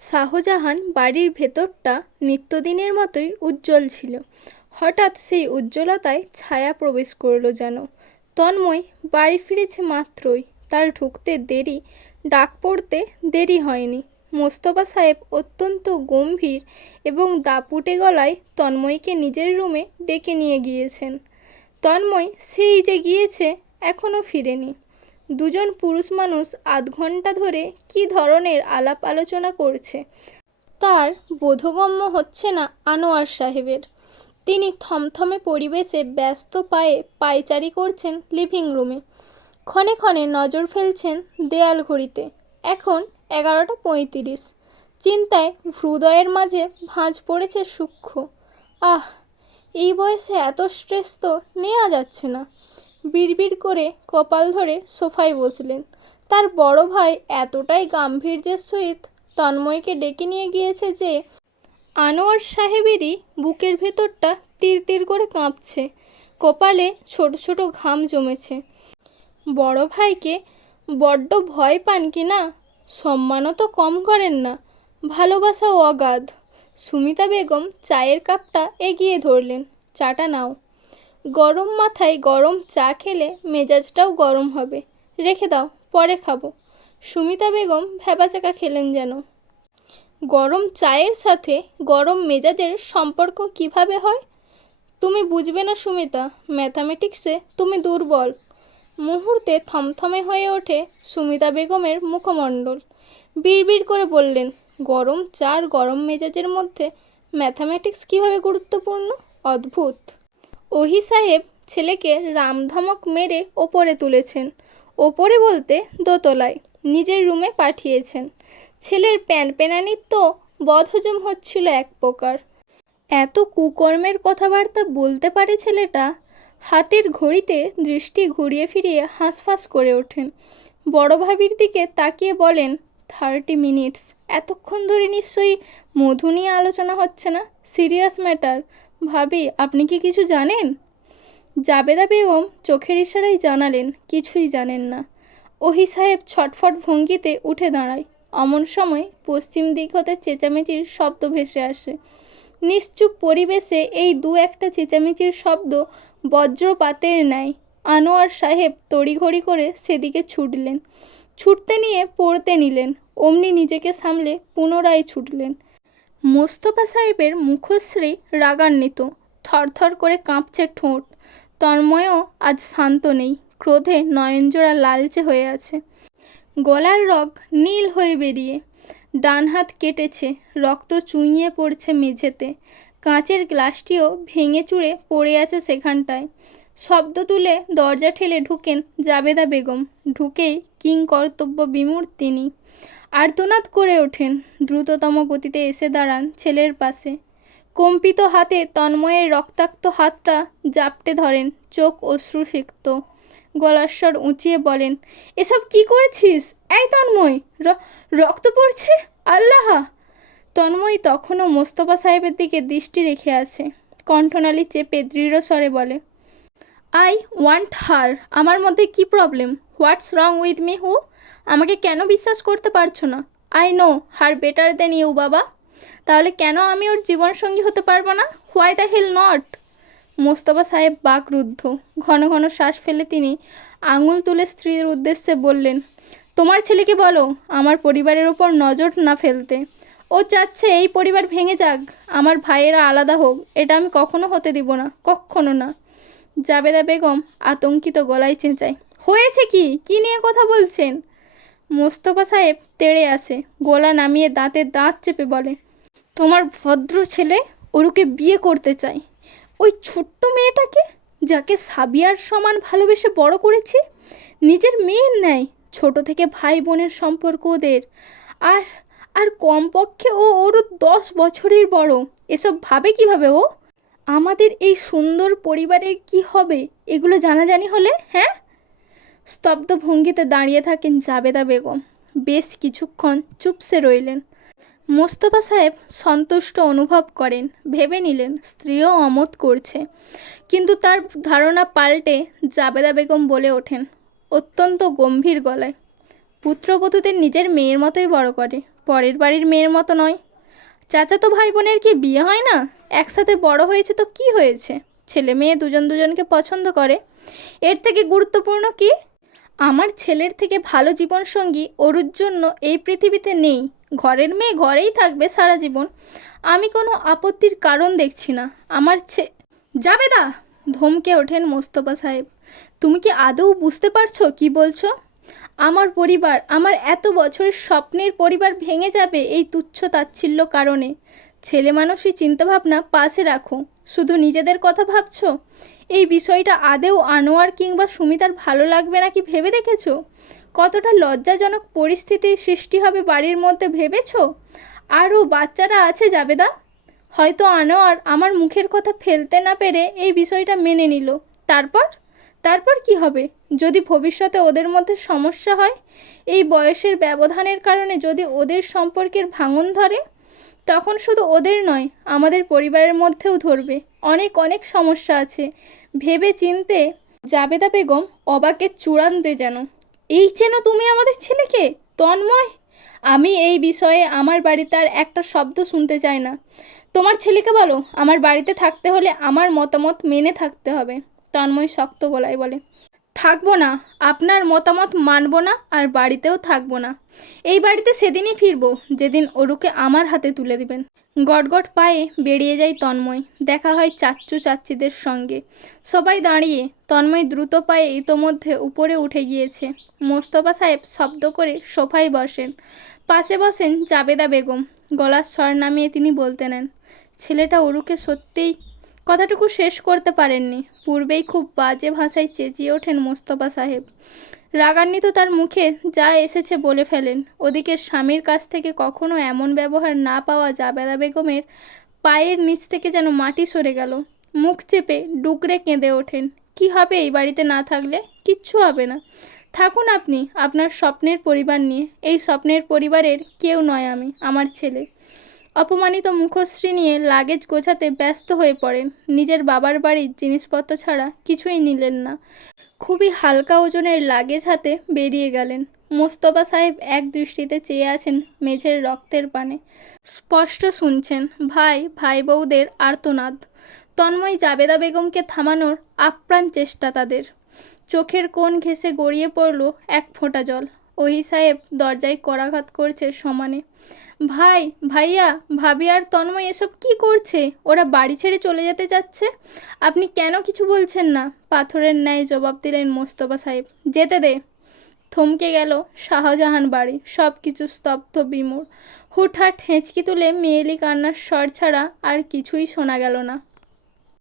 শাহজাহান বাড়ির ভেতরটা নিত্যদিনের মতোই উজ্জ্বল ছিল। হঠাৎ সেই উজ্জ্বলতায় ছায়া প্রবেশ করলো যেন। তন্ময় বাড়ি ফিরেছে মাত্রই, তার ঢুকতে দেরি, ডাক পড়তে দেরি হয়নি। মোস্তফা সাহেব অত্যন্ত গম্ভীর এবং দাপুটে গলায় তন্ময়কে নিজের রুমে ডেকে নিয়ে গিয়েছেন। তন্ময় সেই যে গিয়েছে, এখনও ফিরেনি। দুজন পুরুষ মানুষ আধ ঘন্টা ধরে কী ধরনের আলাপ আলোচনা করছে তার বোধগম্য হচ্ছে না আনোয়ার সাহেবের। তিনি থমথমে পরিবেশে ব্যস্ত পায়ে পায়চারি করছেন লিভিং রুমে। ক্ষণে ক্ষণে নজর ফেলছেন দেয়াল ঘড়িতে। এখন 11:35। চিন্তায় হৃদয়ের মাঝে ভাঁজ পড়েছে সূক্ষ্ম। আহ, এই বয়সে এত স্ট্রেস তো নেওয়া যাচ্ছে না। বিড়বিড় করে কপাল ধরে সোফায় বসলেন। তার বড় ভাই এতটাই গাম্ভীর্যের সহিত তন্ময়কে ডেকে নিয়ে গিয়েছে যে আনোয়ার সাহেবেরই বুকের ভেতরটা তীর তীর করে কাঁপছে। কপালে ছোট ছোট ঘাম জমেছে। বড় ভাইকে বড্ড ভয় পান কি না? সম্মানও তো কম করেন না, ভালোবাসাও অগাধ। সুমিতা বেগম চায়ের কাপটা এগিয়ে ধরলেন। চাটা নাও। গরম মাথায় গরম চা খেলে মেজাজটাও গরম হবে। রেখে দাও, পরে খাবো। সুমিতা বেগম ভ্যাবাচাকা খেলেন যেন। গরম চায়ের সাথে গরম মেজাজের সম্পর্ক কিভাবে হয়? তুমি বুঝবে না সুমিতা, ম্যাথামেটিক্সে তুমি দুর্বল। মুহূর্তে থমথমে হয়ে ওঠে সুমিতা বেগমের মুখমণ্ডল। বিড়বিড় করে বললেন, গরম চার গরম মেজাজের মধ্যে ম্যাথামেটিক্স কিভাবে গুরুত্বপূর্ণ? অদ্ভুত। ওহি সাহেব ছেলেকে রামধমক মেরে ওপরে তুলেছেন। ওপরে বলতে দোতলায়, নিজের রুমে পাঠিয়েছেন। ছেলের প্যানপ্যানানির তো বদহজম হচ্ছিল এক প্রকার। এত কুকর্মের কথাবার্তা বলতে পারে ছেলেটা? হাতের ঘড়িতে দৃষ্টি ঘুরিয়ে ফিরিয়ে হাঁসফাঁস করে ওঠেন। বড় ভাবির দিকে তাকিয়ে বলেন, 30 মিনিটস। এতক্ষণ ধরে নিশ্চয়ই মধু নিয়ে আলোচনা হচ্ছে না? Serious matter. ভাবি, আপনি কি কিছু জানেন? জাবেদা বেগম চোখের ইশারায় জানালেন, কিছুই জানেন না। ওহি সাহেব ছটফট ভঙ্গিতে উঠে দাঁড়ায়। অমন সময় পশ্চিম দিক হতে চেঁচামেচির শব্দ ভেসে আসে। নিশ্চুপ পরিবেশে এই দু একটা চেঁচামেচির শব্দ বজ্রপাতের ন্যায়। আনোয়ার সাহেব তড়িঘড়ি করে সেদিকে ছুটলেন। ছুটতে নিয়ে পড়তে নিলেন। অমনি নিজেকে সামলে পুনরায় ছুটলেন। মোস্তফা সাহেবের মুখশ্রী রাগান্বিত, থরথর করে কাঁপছে ঠোঁট। তন্ময়ও আজ শান্ত নেই, ক্রোধে নয়নজোড়া লালচে হয়ে আছে। গলার রগ নীল হয়ে বেরিয়ে। ডান হাত কেটেছে, রক্ত চুঁইয়ে পড়ছে মেঝেতে। কাঁচের গ্লাসটিও ভেঙে চুরে পড়ে আছে সেখানটায়। শব্দ তুলে দরজা ঠেলে ঢুকেন জাবেদা বেগম। ঢুকেই কিংকর্তব্য বিমূঢ় তিনি। আর্তনাদ করে ওঠেন। দ্রুততম গতিতে এসে দাঁড়ান ছেলের পাশে। কম্পিত হাতে তন্ময়ের রক্তাক্ত হাতটা জাপটে ধরেন। চোখ অশ্রুসিক্ত। গলার স্বর উঁচিয়ে বলেন, এসব কি করেছিস? এই তন্ময়, রক্ত পড়ছে। আল্লাহ! তন্ময় তখনও মোস্তফা সাহেবের দিকে দৃষ্টি রেখে আছে। কণ্ঠনালী চেপে দৃঢ় স্বরে বলে, আই ওয়ান্ট হার। আমার মধ্যে কি problem? What's wrong with me huh? আমাকে কেন বিশ্বাস করতে পারছো না? I know her better than you বাবা। তাহলে কেন আমি ওর জীবনসঙ্গী হতে পারবো না? Why the hell not? Mostafa সাহেব বাকরুদ্ধ। ঘন ঘন শ্বাস ফেলে তিনি আঙুল তুলে স্ত্রীর উদ্দেশ্যে বললেন, তোমার ছেলেকে বলো আমার পরিবারের ওপর নজর না ফেলতে। ও চাচ্ছে এই পরিবার ভেঙে যাক, আমার ভাইয়েরা আলাদা হোক। এটা আমি কখনো হতে দিব না, কখনো না। জাবেদা বেগম আতঙ্কিত গলায় চেঁচায়, হয়েছে কি? কি নিয়ে কথা বলছেন? মোস্তফা সাহেব তেড়ে আসে। গলা নামিয়ে দাঁতে দাঁত চেপে বলে, তোমার ভদ্র ছেলে ওরুকে বিয়ে করতে চায়। ওই ছোট্ট মেয়েটাকে, যাকে সাবিয়ার সমান ভালোবেসে বড় করেছি, নিজের মেয়ের ন্যায়। ছোট থেকে ভাই বোনের সম্পর্ক ওদের। আর আর কমপক্ষে ওরও 10 বছরের বড়। এসব ভাবে কিভাবে ও? আমাদের এই সুন্দর পরিবারের কি হবে এগুলো জানাজানি হলে? হ্যাঁ? স্তব্ধ ভঙ্গিতে দাঁড়িয়ে থাকেন জাবেদা বেগম। বেশ কিছুক্ষণ চুপসে রইলেন। মোস্তফা সাহেব সন্তুষ্ট অনুভব করেন। ভেবে নিলেন স্ত্রীও অমত করছে। কিন্তু তার ধারণা পাল্টে জাবেদা বেগম বলে ওঠেন অত্যন্ত গম্ভীর গলায়, পুত্রবধূদের নিজের মেয়ের মতোই বড় করে, পরের বাড়ির মেয়ের মতো নয়। চাচাতো ভাই বোনের কি বিয়ে হয় না? একসাথে বড় হয়েছে তো কি হয়েছে? ছেলে মেয়ে দুজন দুজনকে পছন্দ করে, এর থেকে গুরুত্বপূর্ণ কি? আমার ছেলের থেকে ভালো জীবনসঙ্গী অরুর জন্য এই পৃথিবীতে নেই। ঘরের মেয়ে ঘরেই থাকবে সারা জীবন, আমি কোনো আপত্তির কারণ দেখছি না। আমার জাবেদা! ধমকে ওঠেন মোস্তফা সাহেব। তুমি কি আদৌ বুঝতে পারছো কি বলছো? আমার পরিবার, আমার এত বছরের স্বপ্নের পরিবার ভেঙে যাবে এই তুচ্ছ তাচ্ছিল্য কারণে। ছেলে মানুষই চিন্তাভাবনা পাশে রাখো, শুধু নিজেদের কথা ভাবছো? এই বিষয়টা আদেও আনোয়ার কিংবা সুমিতার ভালো লাগবে নাকি ভেবে দেখেছো? কতটা লজ্জাজনক পরিস্থিতির সৃষ্টি হবে বাড়ির মধ্যে ভেবেছো? আরও বাচ্চারা আছে জাবেদা। হয়তো আনোয়ার আমার মুখের কথা ফেলতে না পেরে এই বিষয়টা মেনে নিল। তারপর তারপর কি হবে? যদি ভবিষ্যতে ওদের মধ্যে সমস্যা হয়, এই বয়সের ব্যবধানের কারণে যদি ওদের সম্পর্কের ভাঙন ধরে, তখন শুধু ওদের নয়, আমাদের পরিবারের মধ্যেও ধরবে। অনেক অনেক সমস্যা আছে ভেবে চিনতে। জাবেদা বেগম অবাকের চূড়ান্তে যেন। এই চেনো তুমি আমাদের ছেলেকে? তন্ময়, আমি এই বিষয়ে আমার বাড়িতে আর একটা শব্দ শুনতে চাই না। তোমার ছেলেকে বলো আমার বাড়িতে থাকতে হলে আমার মতামত মেনে থাকতে হবে। তন্ময় শক্ত গলায় বলে, থাকবো না, আপনার মতামত মানবো না, আর বাড়িতেও থাকবো না। এই বাড়িতে সেদিনই ফিরবো যেদিন অরুকে আমার হাতে তুলে দিবেন। গটগট পায়ে বেরিয়ে যায় তন্ময়। দেখা হয় চাচ্চু চাচ্চিদের সঙ্গে। সবাই দাঁড়িয়ে। তন্ময় দ্রুত পায়ে ইতোমধ্যে উপরে উঠে গিয়েছে। মোস্তফা সাহেব শব্দ করে সোফায় বসেন। পাশে বসেন জাবেদা বেগম। গলার স্বর নামিয়ে তিনি বলতে নেন, ছেলেটা অরুকে সত্যিই। কথাটুকু শেষ করতে পারেননি, পূর্বেই খুব বাজে ভাষায় চেঁচিয়ে ওঠেন মোস্তফা সাহেব। রাগান্বিত তার মুখে যা এসেছে বলে ফেলেন। ওদিকে স্বামীর কাছ থেকে কখনো এমন ব্যবহার না পাওয়া জাবেদা বেগমের পায়ের নিচ থেকে যেন মাটি সরে গেল। মুখ চেপে ডুকরে কেঁদে ওঠেন। কি হবে এই বাড়িতে না থাকলে? কিচ্ছু হবে না। থাকুন আপনি আপনার স্বপ্নের পরিবার নিয়ে। এই স্বপ্নের পরিবারের কেউ নয় আমি, আমার ছেলে। অপমানিত মুখশ্রী নিয়ে লাগেজ গোছাতে ব্যস্ত হয়ে পড়েন। নিজের বাবার বাড়ির জিনিসপত্র ছাড়া কিছুই নিলেন না। খুবই হালকা ওজনের লাগেজ হাতে বেরিয়ে গেলেন। মোস্তফা সাহেব এক দৃষ্টিতে চেয়ে আছেন মেঝের রক্তের পানে। স্পষ্ট শুনছেন ভাই বউদের আর্তনাদ। তন্ময় জাবেদা বেগমকে থামানোর আপ্রাণ চেষ্টা তাদের। চোখের কোণ ঘেঁষে গড়িয়ে পড়ল এক ফোঁটা জল। ওহি সাহেব দরজায় করাঘাত করছে সমানে। ভাইয়া, ভাবি আর তন্ময় এসব কি করছে? ওরা বাড়ি ছেড়ে চলে যেতে চাচ্ছে, আপনি কেন কিছু বলছেন না? পাথরের ন্যায় জবাব দিলেন মোস্তফা সাহেব। যেতে দে। থমকে গেল শাহজাহান বাড়ি। সব কিছু স্তব্ধ বিমূঢ়। হুটহাট হেঁচকি তুলে মেয়েলি কান্নার স্বর ছাড়া আর কিছুই শোনা গেল না।